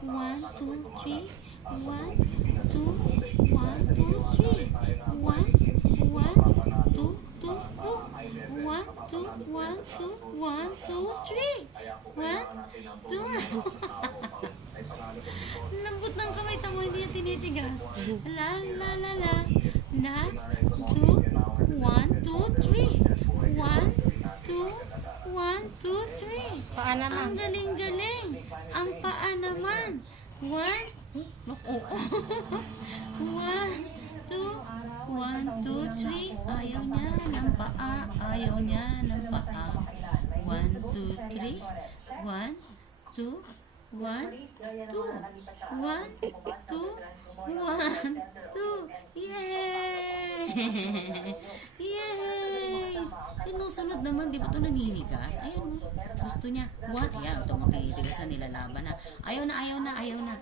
1, 2, 3. 1, 2, 1, 2, 3. 1, 1, 2, 2, 2. 1, 2, 1, 2, 1, 2, 3. 1, 2. Lambot ng kamay, tamo, hindi yan tinitigas. La, la, la, la. La, 2, 1, 2, 3. 1, 2, 1, 2, 3. Paa naman. Ang galing-galing. Ang paa naman. 1, 2, 1, 2, 3. Ayaw niya ng paa. Ayaw niya ng paa. 1, 2, 3. 1, 2, 1, 2. 1, 2, 1, 2. Yay! Yay! Sinusunod naman, di ba ito naninigas? Ayun, gusto niya. 1, ayan, ito matitigas na, nilalaban na. Ayaw na, ayaw na, ayaw na.